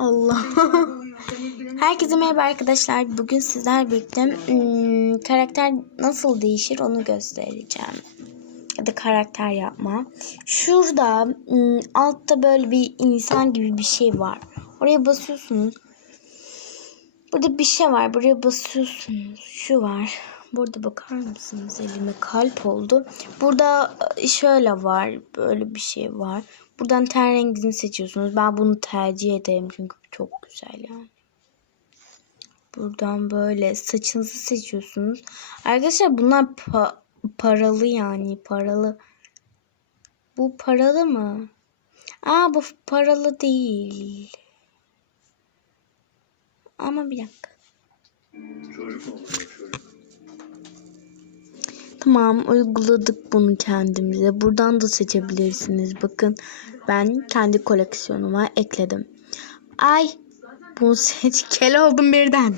Allah. Herkese merhaba arkadaşlar. Bugün sizler birlikte hmm, karakter nasıl değişir onu göstereceğim. Ya da karakter yapma. Şurada hmm, altta böyle bir insan gibi bir şey var. Oraya basıyorsunuz. Burada bir şey var. Buraya basıyorsunuz. Şu var. Burada bakar mısınız? Elime kalp oldu. Burada e, şöyle var. Böyle bir şey var. Buradan ten rengini seçiyorsunuz. Ben bunu tercih ederim çünkü çok güzel yani. Buradan böyle saçınızı seçiyorsunuz. Arkadaşlar bunlar pa- paralı yani paralı. Bu paralı mı? Aa bu paralı değil. Ama bir dakika. Tamam uyguladık bunu kendimize. Buradan da seçebilirsiniz. Bakın ben kendi koleksiyonuma ekledim. Ay bunu seç kel oldum birden.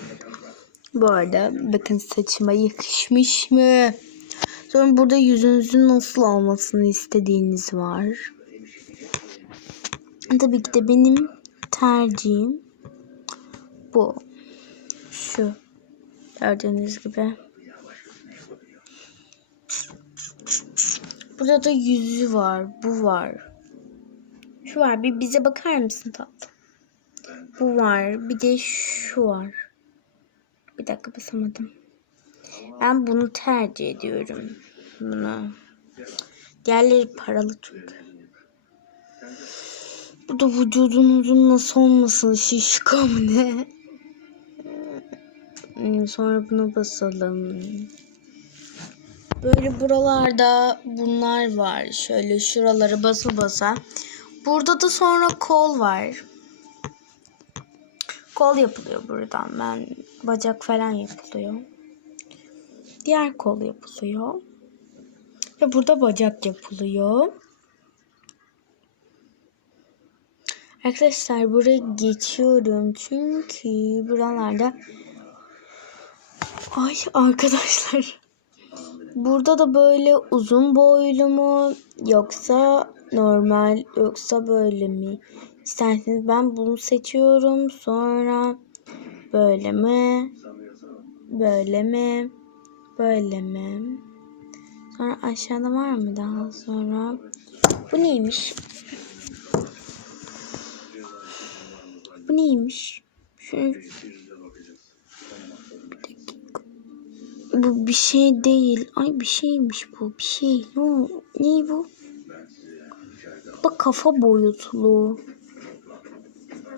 Bu arada bakın saçıma yakışmış mı? Sonra burada yüzünüzün nasıl olmasını istediğiniz var. Tabii ki de benim tercihim bu. Şu. Gördüğünüz gibi. Burada da yüzü var. Bu var. Şu var. Bir bize bakar mısın tatlım? Bu var. Bir de şu var. Bir dakika basamadım. Ben bunu tercih ediyorum. Bunu. Diğerleri paralı çünkü. Bu da vücudunuzun nasıl olmasın şişko mu ne? Hmm, Sonra bunu basalım. Böyle buralarda bunlar var. Şöyle şuraları basa basa. Burada da sonra kol var. Kol yapılıyor buradan. Ben bacak falan yapılıyor. Diğer kol yapılıyor. Ve burada bacak yapılıyor. Arkadaşlar buraya geçiyorum çünkü buralarda Ay arkadaşlar Burada da böyle uzun boylu mu yoksa normal yoksa böyle mi? İsterseniz ben bunu seçiyorum. Sonra böyle mi? Böyle mi? Böyle mi? Sonra aşağıda var mı daha sonra? Bu neymiş? Bu neymiş? Şunu Bu bir şey değil. Ay bir şeymiş bu. Bir şey. Ne, ne bu? Bak kafa boyutlu.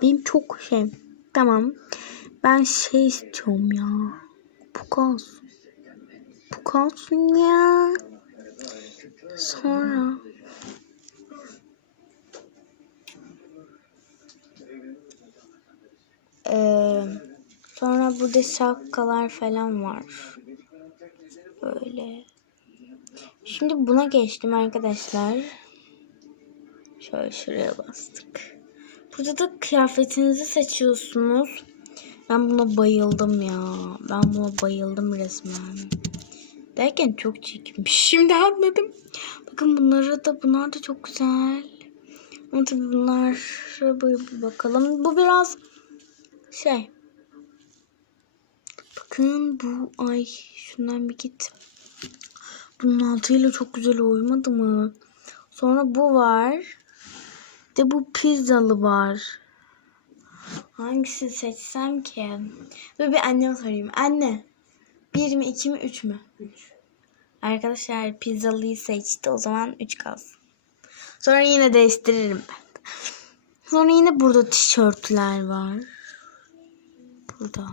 Benim çok şey. Tamam. Ben şey istiyorum ya. Bu kalsın. Bu kalsın ya. Sonra. Ee, sonra burada şapkalar falan var. Böyle. Şimdi buna geçtim arkadaşlar. Şöyle şuraya bastık. Burada da kıyafetinizi seçiyorsunuz. Ben buna bayıldım ya. Ben buna bayıldım resmen. Derken çok çekmiş. Şimdi anladım. Bakın bunlara da bunlar da çok güzel. Ama tabii bunlar böyle bir bakalım. Bu biraz şey. Bakın bu ay şundan bir git. Bunun altıyla çok güzel uymadı mı? Sonra bu var. De bu pizzalı var. Hangisini seçsem ki? Dur bir anneme sorayım. Anne. Bir mi iki mi üç mü? Üç. Arkadaşlar pizzalıyı seçti. O zaman üç kalsın. Sonra yine değiştiririm ben. Sonra yine burada tişörtler var. Burada.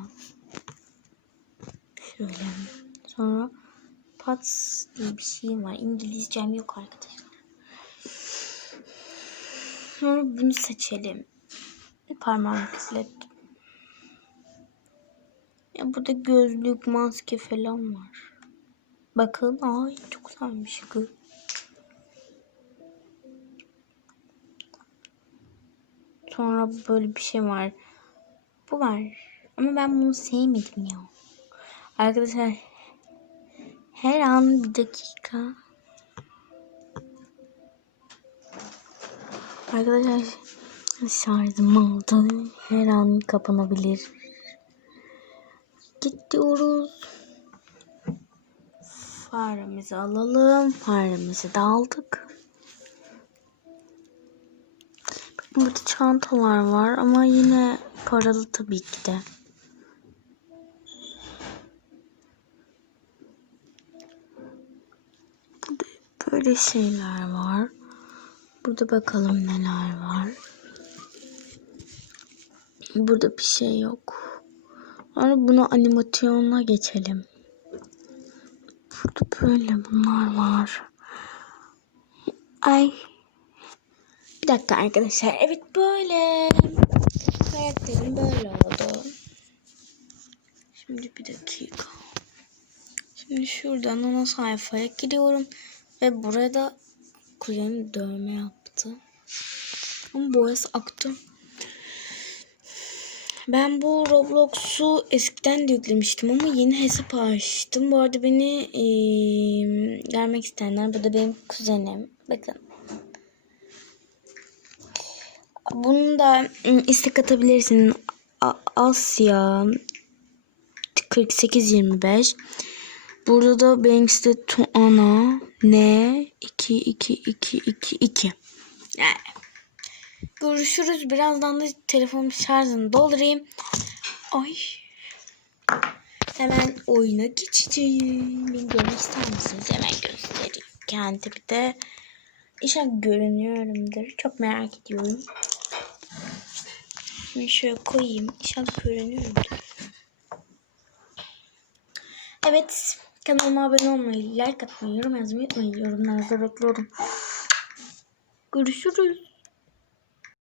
Şöyle. Sonra Pats diye bir şey var. İngilizcem yok arkadaşlar. Sonra bunu seçelim. Parmağımı küflettim. Ya burada gözlük, maske falan var. Bakın ay çok güzelmiş kız. Sonra böyle bir şey var. Bu var. Ama ben bunu sevmedim ya. Arkadaşlar her an bir dakika. Arkadaşlar Şarjım aldı. Her an kapanabilir. Gidiyoruz. Faremizi alalım. Faremizi de aldık. Burada çantalar var ama yine paralı tabii ki de. Böyle şeyler var. Burada bakalım neler var. Burada bir şey yok. Sonra bunu animasyonla geçelim. Burada böyle bunlar var. Ay. Bir dakika arkadaşlar. Evet böyle. Karakterim böyle oldu. Şimdi bir dakika. Şimdi şuradan ana sayfaya giriyorum. Ve burada kuzenim dövme yaptı. Ama boyası aktı. Ben bu Roblox'u eskiden de yüklemiştim ama yeni hesap açtım. Bu arada beni eee görmek isteyenler bu da benim kuzenim. Bakın. Bunu da istek atabilirsin. A- Asya 4825. Burada da de Tuana N 2 2 2 2 2. Yani Görüşürüz. Birazdan da telefon şarjını doldurayım. Ay. Hemen oyuna geçeceğim. Beni görmek ister misiniz? Hemen göstereyim. Kendimi de inşallah görünüyorumdur. Çok merak ediyorum. Şimdi şöyle koyayım. İnşallah görünüyorumdur. Evet. Kanalıma abone olmayı, like atmayı, yorum yazmayı unutmayın. Yorumlarınızı bekliyorum. Görüşürüz.